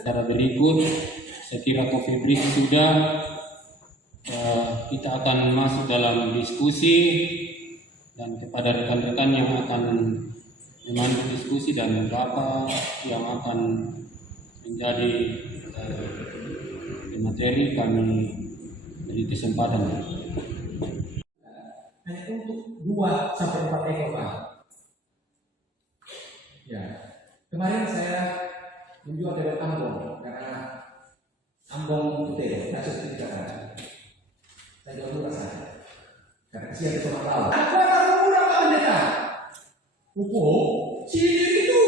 Cara berikut, sekira Coffee Break sudah, kita akan masuk dalam diskusi dan kepada rekan-rekan yang akan memandu diskusi dan Bapak yang akan menjadi materi, kami beri kesempatan. Hanya untuk 2 sampai 4 ekor Pak. Ya, kemarin saya menjual dari Ambon karena Ambon itu kasus tidak. Saya jual murah saja. Karena siapa cuma tahu. Aku akan murah Pak Pendeta. Sini itu.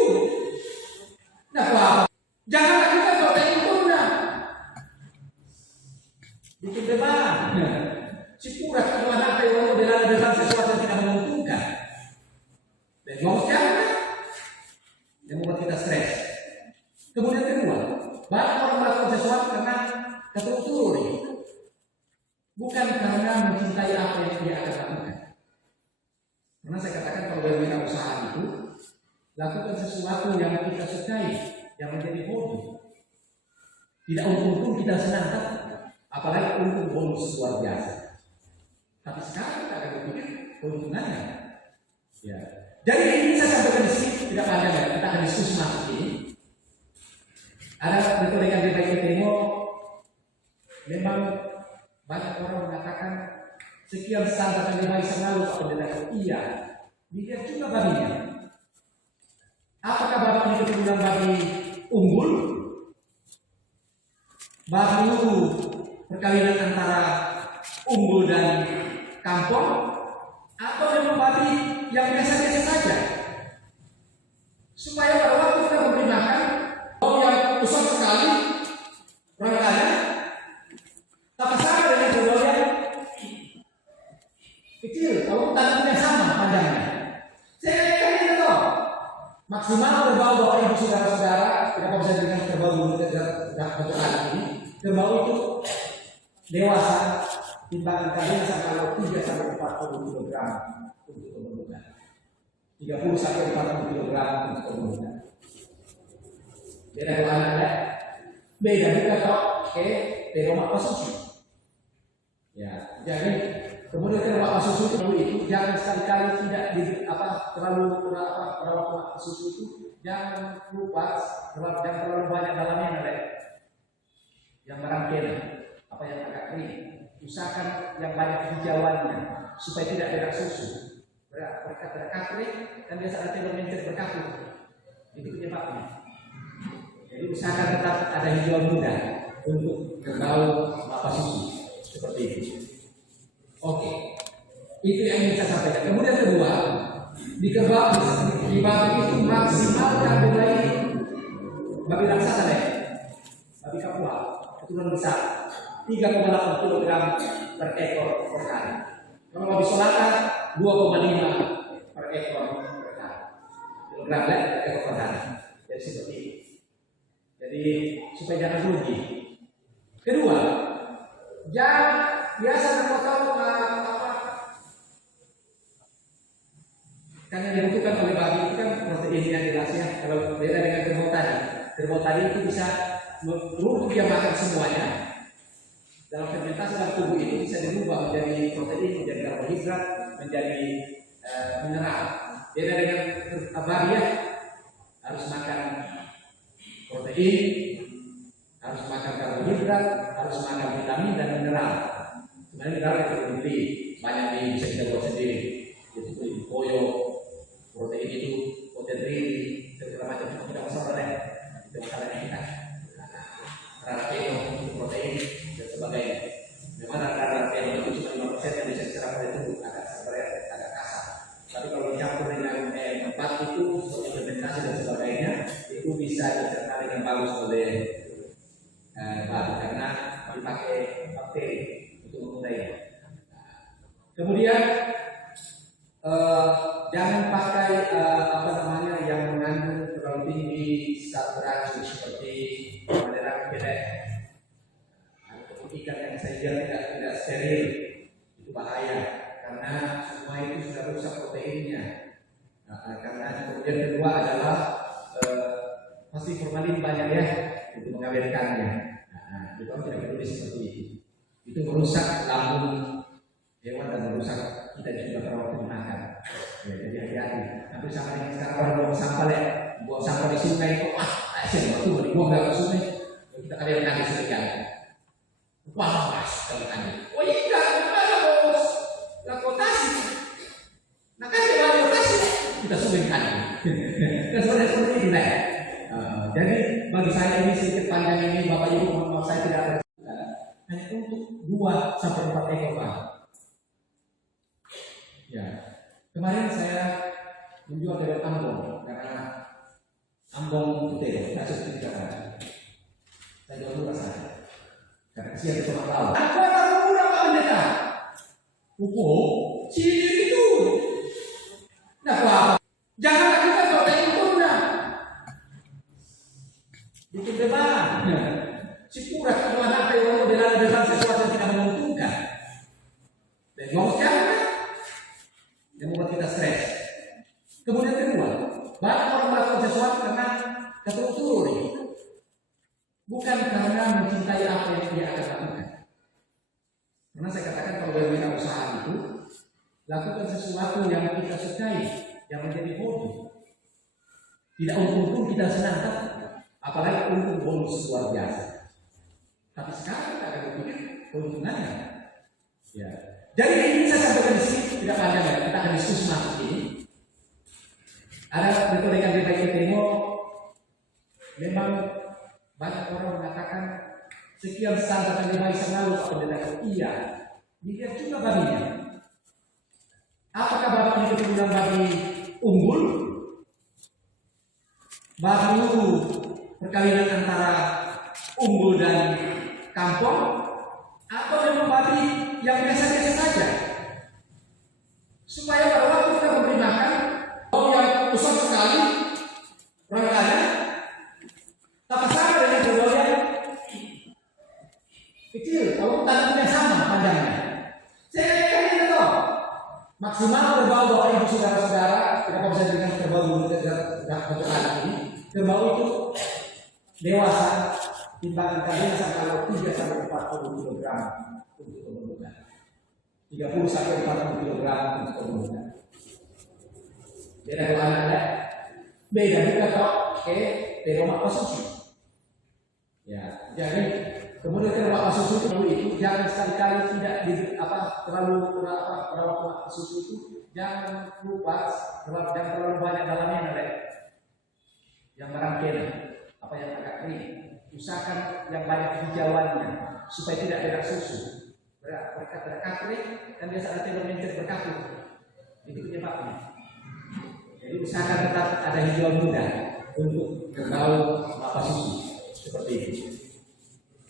Nah, apa? Jangan kita kalau kayak itu nah. Bikin beban. Si pura kemana ke orang dalam sesuatu yang tidak menguntungkan. Dan mau jangan yang membuat kita stres. Kemudian kedua, banyak orang melakukan sesuatu karena keturut-turut, bukan karena mencintai apa yang dia akan lakukan. Karena saya katakan kalau berwirausaha itu lakukan sesuatu yang kita sukai, yang menjadi hobi. Tidak untung kita senang, apalagi untung bonus luar biasa. Tapi sekarang kita akan berpikir keuntungannya. Ya. Jadi ini saya sampaikan di sini tidak panjang ya. Kita akan diskusi masuk ini. Ada rekan-rekan di baik Timo, memang banyak orang mengatakan sekian besar akan dibaik selalu Pak Pendeta. Iya, dilihat juga babinya. Apakah babi ini keturunan babi unggul? Babi perkawinan antara unggul dan kampung, atau memang babi yang biasa-biasa saja, supaya pada waktu kita memberi makan yang besar sekali rangkanya, tak sama dengan kerbau yang kecil. Kalau tangannya sama panjangnya, saya katakan itu toh maksimal kerbau Bapak Ibu saudara-saudara, kenapa bisa dengan kerbau dulu tidak bentuk ini, kerbau itu dewasa timbangan kalian kalau 3 sampai 40 kg untuk pembentukan, 30 sampai 40 kg untuk pembentukan. Beda dengan Anda, beda juga kok rumah susu. Ya, jadi kemudian rumah susu itu jangan sekali-kali tidak terlalu perawat susu itu jangan lupa terlalu banyak dalamnya yang merangkil apa yang agak kering. Usahakan yang banyak hijauannya supaya tidak berak susu. Berkat kering kan biasa ada telur mencret berkapur. Itu penyebabnya. Jadi usahakan tetap ada hijau muda untuk kerbau bapak susu seperti itu. Oke, itu yang ingin saya sampaikan. Kemudian kedua, di kerbau di babi itu maksimalkan nilai babi raksasa babi kapua keturunan besar. 3,8 kg per ekor per hari. Kalau babi solatan 2,5 per ekor per hari. Kilogram per ekor per hari. Jadi seperti itu. Jadi supaya jangan rugi. Kedua, jangan biasa terpotong kan yang dibutuhkan oleh babi itu kan protein yang jelasnya. Kalau beda dengan kerbau tadi itu bisa merugi dia makan semuanya. Dalam fermentasi dalam tubuh ini bisa dirubah menjadi protein, menjadi karbohidrat, menjadi mineral. Beda dengan babi ya, harus makan protein, harus makan karbohidrat, harus makan vitamin dan mineral. Sebenarnya mineral itu dibeli, banyak bisa kita buat sendiri. Itu koyo, protein itu, protein riri, segala macam itu tidak masalah deh. Itu masalahnya kita. Rata itu protein dan sebagainya. Memang rata-rata yang itu cuma 5% yang bisa diserap oleh tubuh, agak kasar. Tapi kalau dicampur dengan empat itu seperti fermentasi dan sebagainya, itu bisa dicerna dengan bagus oleh babi karena dipakai bakteri untuk memudahnya. Kemudian jangan pakai yang mengandung terlalu tinggi zat beracun seperti mineral kedelai. Ikan yang saya jual tidak steril itu bahaya karena semua itu sudah rusak proteinnya. Karena kemudian kedua adalah pasti formalin banyak ya. untuk mengawetkannya. Itu tidak boleh seperti itu. Itu merusak lambung hewan dan merusak kita juga pada waktu dimakan. Ya, jadi hati-hati. Hampir sama dengan sekarang orang buang sampah ya, buang sampah di sungai kok saya waktu mau dibuang ke sungai, kita kalian nangis sekali. Wah, mas, kalau tanya, oh iya, gimana bos? Lakotasi, nah kan dia lakotasi, kita sungaikan. Kan seperti itu lah. Jadi bagi saya ini sedikit panjang ini, Bapak Ibu, mohon saya tidak ada hanya untuk 2 sampai 4 ekor Pak. Ya, kemarin saya menjual dari Ambon karena Ambon Putih, kasus tidak ada. Saya jual murah saja. Karena kesian itu orang tahu. Apa murah Pak Pendeta? Sini itu. Nah, apa? Jangan lakukan kalau saya tuna. Bikin beban. Si pura kemana ada yang model sesuatu yang tidak menguntungkan. Dan mau jangan yang membuat kita stres. Kemudian kedua, banyak orang melakukan sesuatu karena keturut-turut, bukan karena mencintai apa yang dia akan lakukan. Karena saya katakan kalau berwirausaha itu lakukan sesuatu yang kita sukai, yang menjadi hobi. Tidak untung kita senang, apalagi untung bonus luar biasa. Tapi sekarang kita akan berpikir keuntungannya. Ya. Jadi ini saya sampaikan di sini tidak panjang ya, kita akan diskusi masuk ini. Ada rekan-rekan demo, memang banyak orang mengatakan sekian besar data device lalu Pak Pendeta. Iya, dilihat juga babinya. Apakah babi itu keturunan babi unggul? Babi perkawinan antara unggul dan kampung? Atau memang babi yang biasa-biasa saja? Supaya pada waktu kita memberi makan, yang besar sekali rangkanya, tapi sama dengan kerbau yang kecil. Kalau tangannya sama panjangnya, saya katakan itu maksimal kerbau Bapak Ibu saudara-saudara, kenapa bisa dengan kerbau dulu tidak bentuk anak ini? Kerbau itu dewasa timbangan kalian kalau 3 sampai 40 kg untuk pembentukan, 30 sampai 40 kg untuk pembentukan. Beda kalau anak beda juga kalau rumah susu. Ya, jadi kemudian rumah susu itu jangan sekali-kali tidak terlalu perawat susu itu jangan lupa terlalu banyak dalamnya yang merangkai apa yang agak kering. Usahakan yang banyak hijauannya supaya tidak berak susu. Berkat kering kan biasa ada telur mencet berkatut. Itu penyebabnya. Jadi usahakan tetap ada hijau muda untuk kerbau apa susu seperti itu.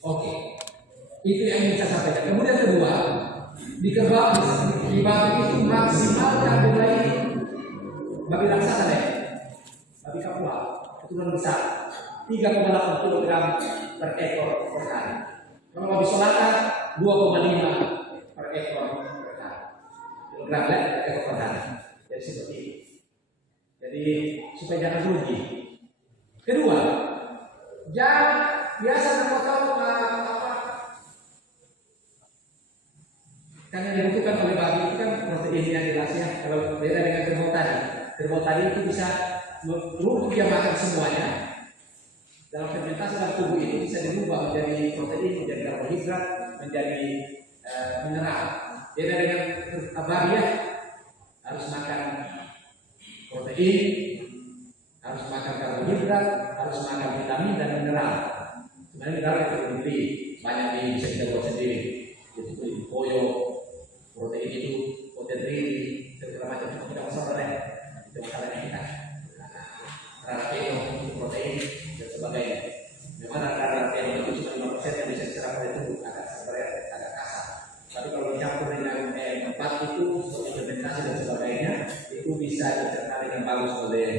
Oke, itu yang ingin saya sampaikan. Kemudian kedua, di kerbau di babi itu maksimalkan nilai babi raksasa babi kapua keturunan besar 3,8 kg per ekor per hari. Kalau babi solata 2,5 per ekor per hari. Kilogram per ekor per hari. Jadi seperti itu. Jadi supaya jangan rugi. Kedua, jangan biasa terpotong karena dibutuhkan oleh babi itu kan protein yang jelasnya. Kalau beda dengan kerbau tadi itu bisa rumput dia makan semuanya. Dalam fermentasi dalam tubuh itu bisa dirubah menjadi protein, menjadi karbohidrat, menjadi mineral. Beda dengan babi ya, harus makan protein, harus makan karbohidrat, harus makan vitamin dan mineral. Sebenarnya mineral yang perlu dibeli, banyak bisa kita buat sendiri. Itu koyo, protein itu, protein riri, segala macam itu tidak masalah ya. Itu masalahnya kita. Rara keto itu protein dan sebagainya. Memang rara keto itu cuma 5% yang bisa diserap oleh tubuh, agak kasar. Tapi kalau dicampur dengan tempat itu, seperti fermentasi dan sebagainya, itu bisa dicerna dengan bagus oleh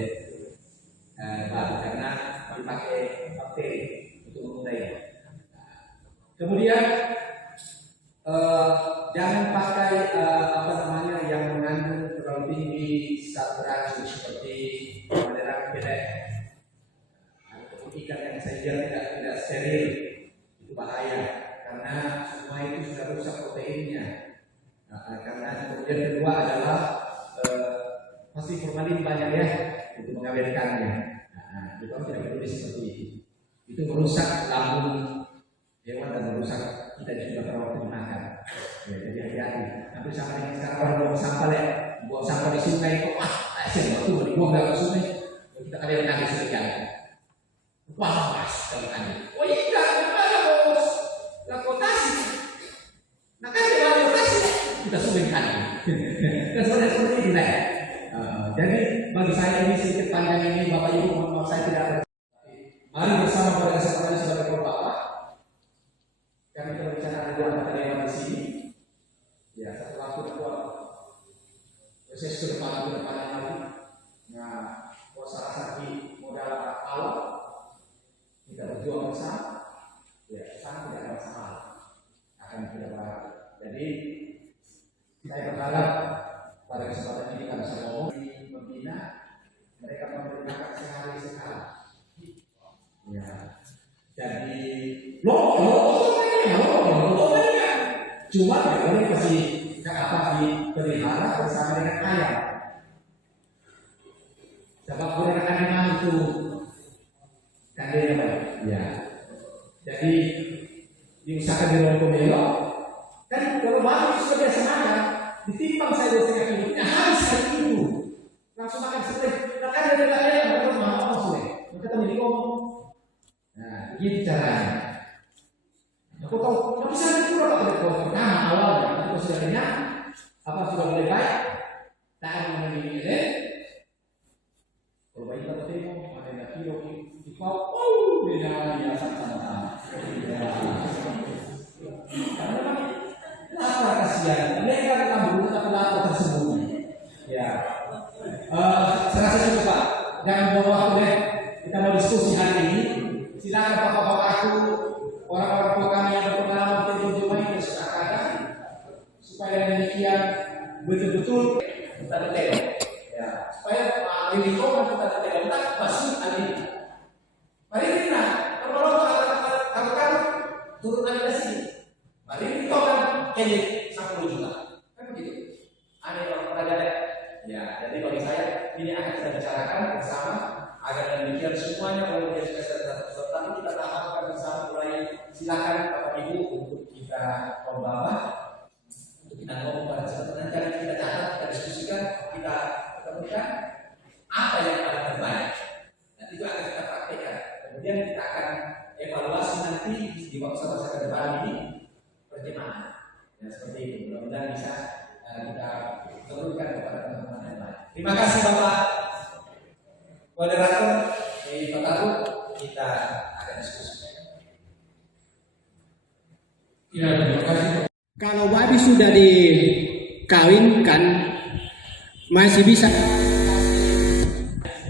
babi karena dipakai bakteri untuk mengurainya. Kemudian jangan pakai yang mengandung terlalu tinggi zat beracun seperti madera kedelai. Ikan yang saya jual tidak ya, itu mengawetkannya. Nah, itu tidak boleh seperti itu. Itu merusak lambung hewan dan merusak kita juga pada waktu dimakan. Ya, jadi hati-hati. Tapi sama dengan sekarang orang buang sampah ya, buang sampah di sungai kok saya waktu dibuang ke sungai, kita kalian nangis sekali. Wah, mas, kalau tanya. Oh iya, gimana bos? Lakotasi. Nah kan dia lakotasi, kita sumberkan. Dan seperti itu lah. Jadi bagi saya ini sedikit panjang ini, Bapak Ibu, mohon maaf saya tidak ada. Mari bersama pada kesempatan sebagai Bapak. Kami berbicara dua kata lewat di sini. Ya, setelah ketua proses ke depannya lagi. Nah, kuasa lagi modal awal. Kita berjuang bersama, ya sama tidak ada masalah, akan tidak berharap. Jadi saya berharap pada kesempatan ini kami bisa ngomong membina mereka mempergunakan sehari sekali. Ya, jadi cuma ya boleh kasih dipelihara bersama dengan ayam. Sebab mereka animal itu kandilnya ya. Jadi diusahakan di ruang pemilu. Kan kalau baru sudah biasa makan, ditimbang saya 2,5 kilo, habis hari itu langsung makan seperti. Nah kan ada yang baru mau sudah. Maka kami diomong. Nah, gitu caranya. Aku tahu, nggak bisa itu kalau pertama awalnya, aku sudah kenyang, apa sudah mulai baik, tak akan memilih. Kalau bayi kita tengok, ada yang kilo di kau, beda biasa sama-sama. Karena memang lapar kasihan, mereka akan berusaha tapi lapar tersembunyi. Ya, serasa cukup Pak. Jangan buang waktu deh. Kita mau diskusi hari ini. Silakan bapak-bapakku, orang-orang tua kami yang berpengalaman terjemah ini kesepakatan supaya demikian betul-betul kita detail. Ya, supaya ini kau kita detail tak masuk hari. Mari kita kalau kan turun dari sini. Mari kita kan kini 10 juta. Kan begitu. Ada yang ada. Ya, jadi bagi saya ini akan kita bicarakan bersama agar demikian semuanya kalau dia sudah serta kita tahamkan bersama mulai silakan Bapak Ibu untuk kita membawa untuk kita ngomong pada kesempatan nanti kita catat, kita diskusikan, kita ketemukan apa yang paling terbaik dan itu akan kita praktekkan. Kemudian kita akan evaluasi nanti di masa-masa ke depan ini bagaimana. Dan seperti itu, mudah-mudahan bisa kita turunkan kepada teman-teman yang lain. Terima kasih Bapak Moderator di Kota kita akan diskusi. Ya, terima kasih. Kalau babi sudah dikawinkan masih bisa.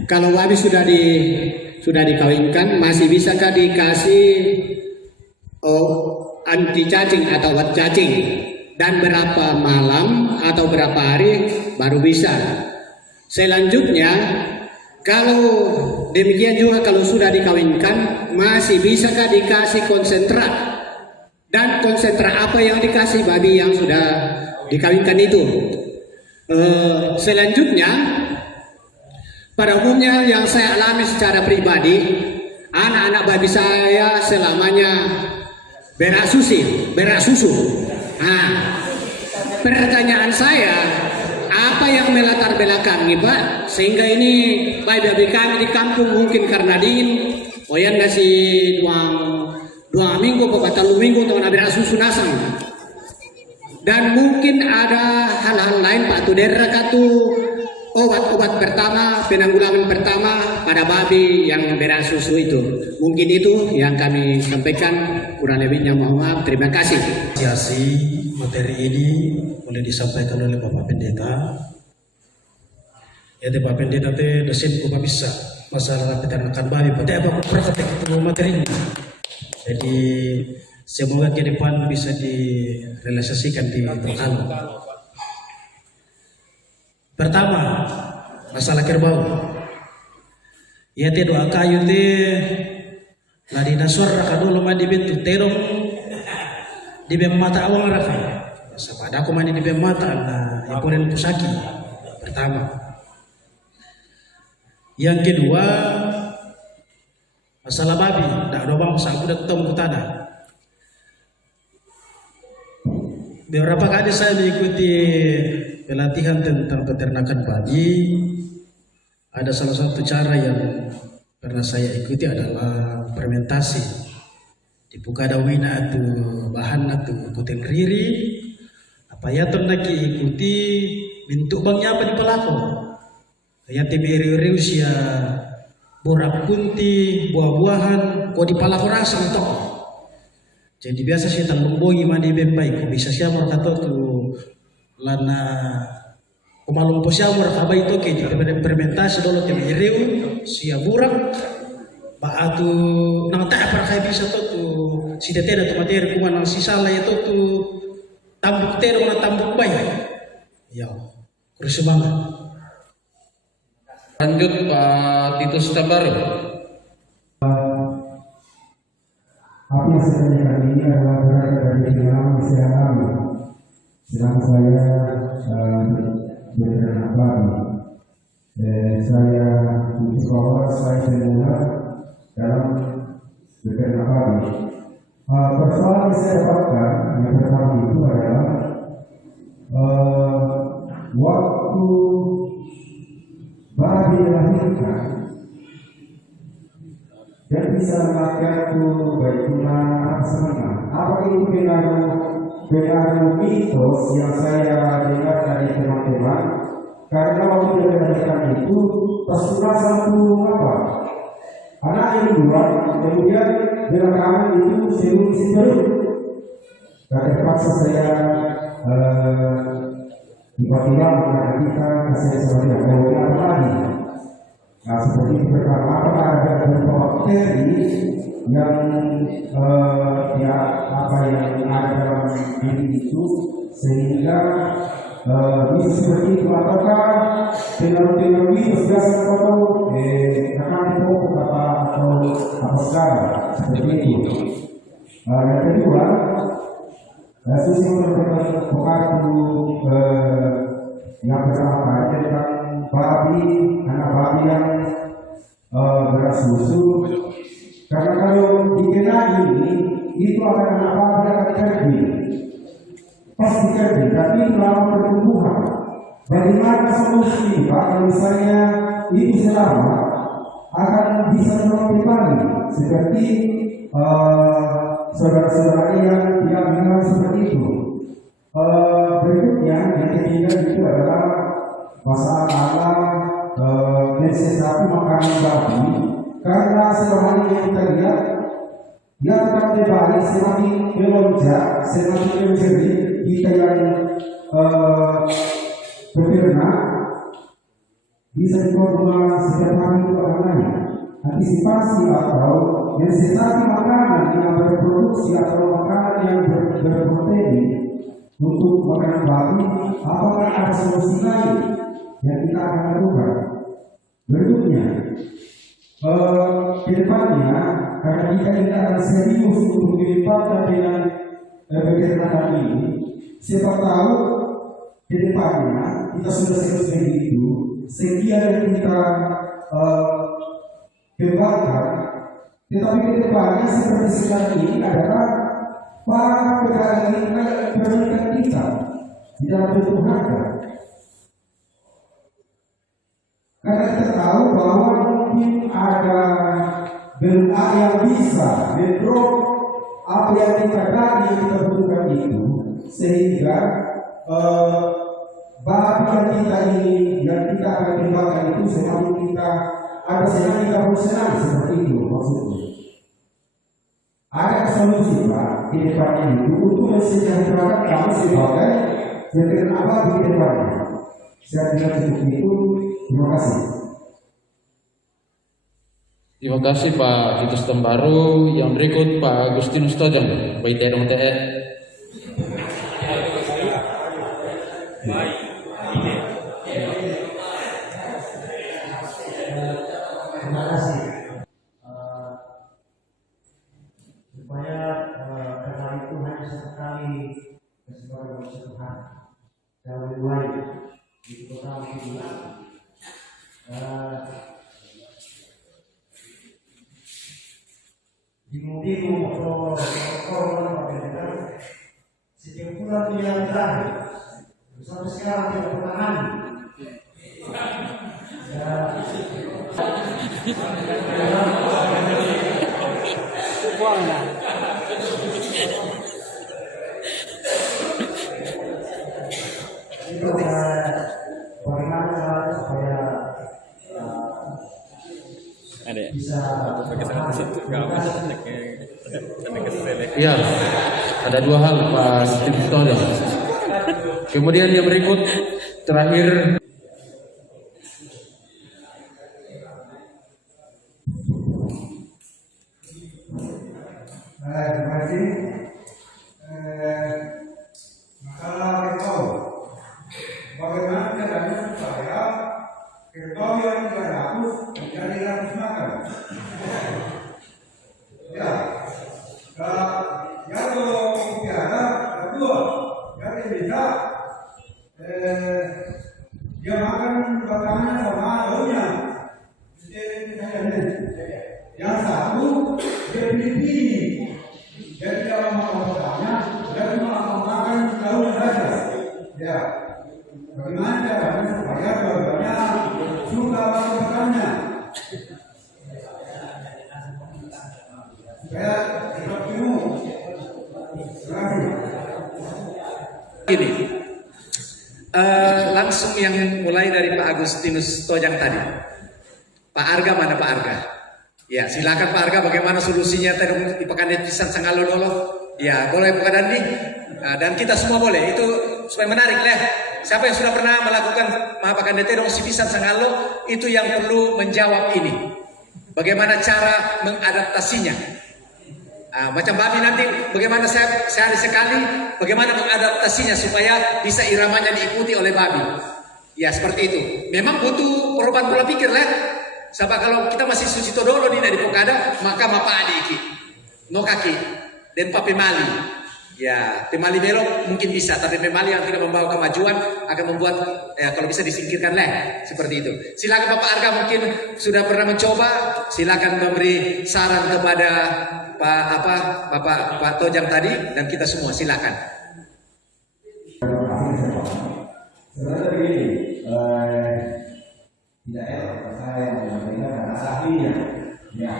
Kalau babi sudah dikawinkan masih bisakah dikasih anti cacing atau obat cacing dan berapa malam atau berapa hari baru bisa. Selanjutnya kalau demikian juga kalau sudah dikawinkan masih bisakah dikasih konsentrat dan konsentrat apa yang dikasih babi yang sudah dikawinkan itu. Selanjutnya pada umumnya yang saya alami secara pribadi anak-anak babi saya selamanya berak susu. Nah, pertanyaan saya apa yang melatar belakangi Pak sehingga ini babi kami di kampung mungkin karena dingin oyan kasih dua minggu atau 3 minggu untuk berak susu nasang dan mungkin ada hal-hal lain Pak Tudera katu obat-obat pertama penanggulangan pertama pada babi yang berak susu itu mungkin itu yang kami sampaikan kurang lebihnya mohon maaf terima kasih. Materi ini boleh disampaikan oleh Bapak Pendeta. Ya, Bapak Pendeta teh dosen Bapak bisa masalah peternakan babi. Pada apa praktek itu materi ini. Jadi semoga ke depan bisa direalisasikan di Terkalo. Pertama, masalah kerbau. Ya teh doa kayu teh ladi nasor kadulu mandi bentuk terong di mata awal rafa. Sapada aku mandi di mata na yang ponen pusaki. Pertama. Yang kedua, masalah babi. Tidak ada bangsa, aku udah ketemu ke tanah. Beberapa kali saya mengikuti pelatihan tentang peternakan babi. Ada salah satu cara yang pernah saya ikuti adalah fermentasi. Dibuka dawina atau bahan atau kuten riri. Apa ya tuh nak ikuti bentuk bangnya apa di pelako. Ya timeri usia borak kunti, buah-buahan, kok di pelako rasa untuk. Jadi biasa sih tanggung bongi mandi bempai, kok bisa siapa kata tuh lana kumalung posiamu rakabai itu ke di fermentasi dulu timeri sia burak. Atu nang tak apa bisa tuh si tete ada materi kuman nang sisa lah itu tuh tambuk teh dengan tambuk bayi. Ya, kurus banget. Lanjut Pak Titus Tambaru. Apa yang saya tanyakan ini adalah berada dari pengalaman yang saya alami selama saya berternak babi. Saya di sekolah saya semula dalam berternak babi. Persoalan yang saya dapatkan yang pertama itu adalah waktu babi dilahirkan dan bisa melakukan baiklah apa itu pengaruh mitos yang saya dengar dari teman-teman karena waktu dilahirkan itu tersudah satu apa anak yang dua kemudian belakangan itu sebelum karena terpaksa saya tiba-tiba menantikan saya seperti yang lagi. Nah seperti itu pertama apakah ada beberapa bakteri yang ya apa yang ada dalam diri itu sehingga bisa seperti itu ataukah pengaruh mitos biasa atau akan pokok atau apa sekarang seperti itu. Yang kedua, susi menurut yang pertama tentang babi, anak babi yang beras susu. Karena kalau dikenal ini, itu akan anak babi akan terbit, pasti terbit. Tapi dalam pertumbuhan, bagaimana solusi kalau misalnya itu selama akan bisa menolong kembali seperti saudara-saudara yang bilang seperti itu. Berikutnya yang ketiga itu adalah masalah sensasi makanan babi karena selama ini kita lihat dia tetap terbalik semakin melonjak semakin menjadi kita yang beternak bisa dikontrol setiap hari itu namanya antisipasi atau sensasi makanan yang berproduksi atau makanan yang berprotein untuk makanan babi, apakah ada solusi lain yang kita akan lakukan? Berikutnya, kedepannya karena kita akan serius untuk dilibatkan dengan peternakan ini, siapa tahu kedepannya kita sudah serius begitu, sekian yang kita kembangkan, tetapi kedepannya seperti sekarang ini adalah para pedagang ini memberikan kita di dalam bentuk harga. Karena kita tahu bahwa mungkin ada bentuk yang bisa mendrop apa yang kita dari yang kita butuhkan itu, sehingga bahan yang kita ini yang kita akan kembangkan itu semakin kita ada senang kita bersenang seperti itu maksudnya. Ada solusi Pak di depannya itu untuk mensejahterakan kami sebagai veteran apa di depannya. Saya tidak cukup itu. Terima kasih. Terima kasih Pak Titus Tambaru. Yang berikut Pak Agustinus Tojang, Baiterong TE. Terima kasih. Supaya karena itu hanya sekali kesempatan Tuhan dalam riwayat di kota Kedua bingung atau orang berbeda. Setiap bulan dia terakhir sampai sekarang tidak pernah mandi. Itu bagaimana cara supaya bisa Ya, ada dua hal Pak Agustinus Tojang. Kemudian yang berikut terakhir. terima kasih. Masalah kerbau. Bagaimana caranya supaya kerbau yang 300 menjadi 100 makan? Ya, kalau piara kedua, jadi bisa dia makan batangannya sama daunnya. Yang satu dia pilih-pilih, dia tidak mau makannya, dia cuma mau makan daunnya saja. Ya, bagaimana caranya supaya keluarganya suka makannya? Supaya hidup penuh. Terima kasih. Gini, langsung yang mulai dari Pak Agustinus Tojang tadi. Pak Arga mana Pak Arga? Ya silakan Pak Arga, bagaimana solusinya tadi di Pakandetisan Sanggalo dulu? Ya boleh Pak Dandi, dan kita semua boleh. Itu supaya menarik lah. Siapa yang sudah pernah melakukan Pakandetisan Sipisan Sanggalo itu yang perlu menjawab ini. Bagaimana cara mengadaptasinya? Macam babi nanti bagaimana sehari sekali bagaimana mengadaptasinya supaya bisa iramanya diikuti oleh babi. Ya seperti itu. Memang butuh perubahan pola pikir lah. Sebab kalau kita masih suci todolo di Pokada maka mapa iki no kaki dan pape mali. Ya pemali belok mungkin bisa, tapi pemali yang tidak membawa kemajuan akan membuat kalau bisa disingkirkan lah seperti itu. Silakan Bapak Arga mungkin sudah pernah mencoba, silakan memberi saran kepada Pak Tojang tadi dan kita semua silakan. Sebenarnya begini, tidak elok saya menyampaikan karena ahlinya. Ya,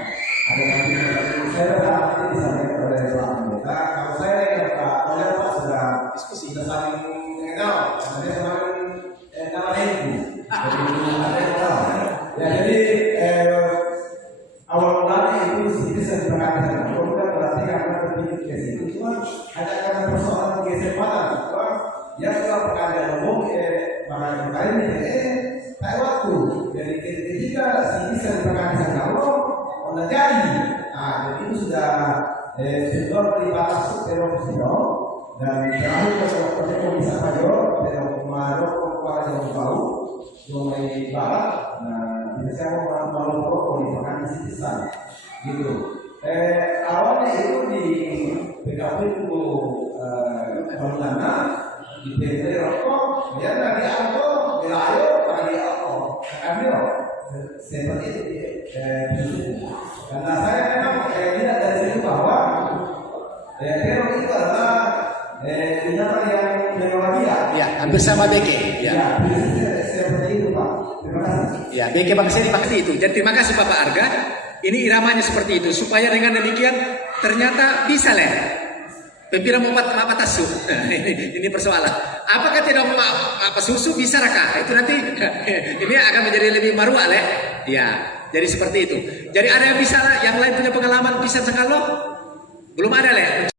ada nanti saya berharap ini disampaikan oleh Pak Pendeta. Kalau saya dengan Pak Tojang Pak sudah diskusi, kita saling mengenal, saya semakin kenal itu. Jadi awal mulanya itu bisa diperhatikan. Kalau kita perhatikan karena berpikir ke situ, cuma hanya karena persoalan geser mata. Ya setelah pengadaan umum, makanya kali ini kayak waktu. Jadi ketika bisa diperhatikan kalau udah jadi, jadi itu sudah sudah pelibatan terus dan terakhir kalau bisa pajo, kalau kemarin kepala yang bau, yang barat, nah biasanya orang malu kalau dimakan di sisi gitu. Awalnya itu di PKP itu bangunan di PT rokok, dia dari auto, dia ayo dari auto, ambil seperti itu. Karena saya memang lihat dari situ bahwa teror itu adalah binatang yang berwajib. Ya, hampir sama BK. Ya, seperti itu Pak. Terima kasih. Ya, BK Bangsa pasti itu. Jadi terima kasih Bapak Arga. Ini iramanya seperti itu supaya dengan demikian ternyata bisa lah. Pempira mau apa tasu? Ini persoalan. Apakah tidak mau apa susu bisa raka? Itu nanti ini akan menjadi lebih marwah lah. Ya, jadi seperti itu. Jadi ada yang bisa, yang lain punya pengalaman pisah Sanggalo? Belum ada lah.